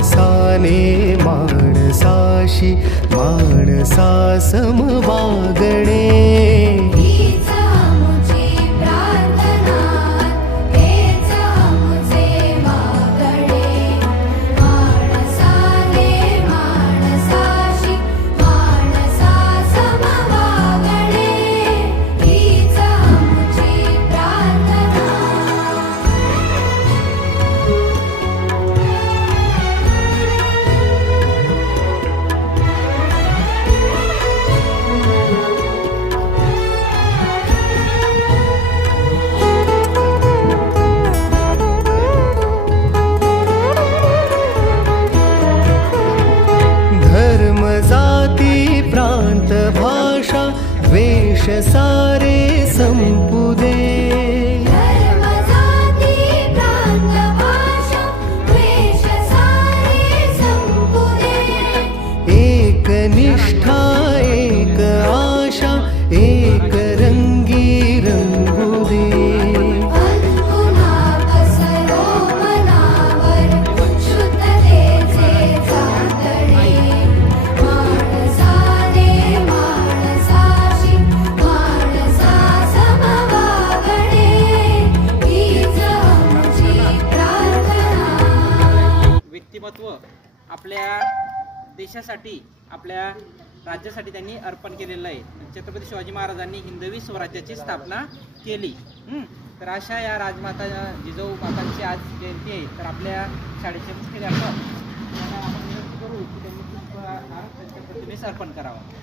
माणसाने माणसाशी माणसा सम वागणे. जाती प्रांत भाषा द्वेष सारे संपू दे. धर्म जाती प्रांत भाषा द्वेष सारे संपू दे. एक निष्ठा एक आशा एक रंगी रंगू दे. व्यक्तिमत्व आपल्या देशासाठी आपल्या राज्यासाठी त्यांनी अर्पण केलेलं आहे. छत्रपती शिवाजी महाराजांनी हिंदवी स्वराज्याची स्थापना केली. तर अशा या राजमाता जिजाऊ मातांची आज जयंती आहे. तर आपल्या शाळेचे मुख्याध्यापक यांना आपण विनंती करू की त्यांनी त्यांच्या प्रतिमेस अर्पण करावं.